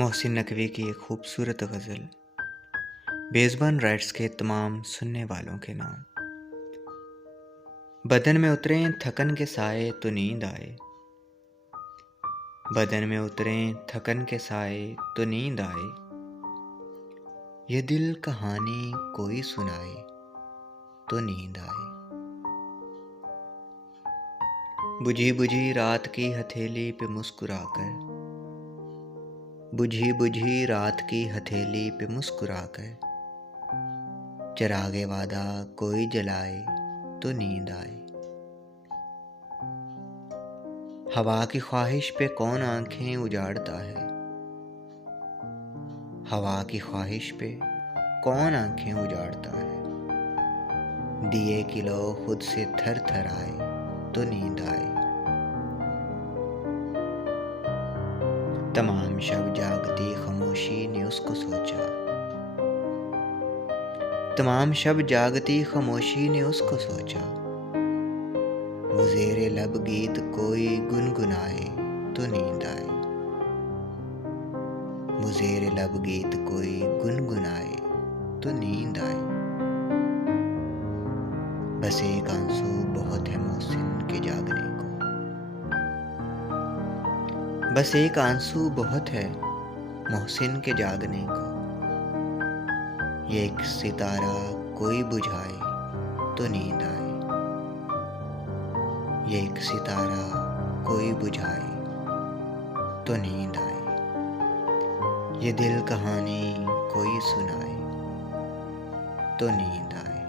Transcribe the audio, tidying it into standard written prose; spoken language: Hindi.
मोहसिन नकवी की एक खूबसूरत गज़ल। बेज़ुबान राइट्स के तमाम सुनने वालों के नाम। बदन में उतरें थकन के साए तो नींद आए। बदन में उतरें थकन के साए तो नींद आए। ये दिल कहानी कोई सुनाए तो नींद आए। बुझी बुझी रात की हथेली पे मुस्कुराकर, बुझी बुझी रात की हथेली पे मुस्कुराकर, चिरागे वादा कोई जलाए तो नींद आए। हवा की ख्वाहिश पे कौन आंखें उजाड़ता है। हवा की ख्वाहिश पे कौन आंखें उजाड़ता है। दिए की लो खुद से थर थर आए तो नींद आए। तमाम शब जागती खामोशी ने उसको सोचा। तमाम शब जागती खामोशी ने उसको सोचा। मुज़ेरे लब गीत कोई गुनगुनाए तो नींद आए। मुज़ेरे लब गीत कोई गुनगुनाए तो नींद आए। बस एक आंसू बहुत है मोहसिन के जागने को। बस एक आंसू बहुत है मोहसिन के जागने को। ये एक सितारा कोई बुझाए तो नींद आए। ये एक सितारा कोई बुझाए तो नींद आए। ये दिल कहानी कोई सुनाए तो नींद आए।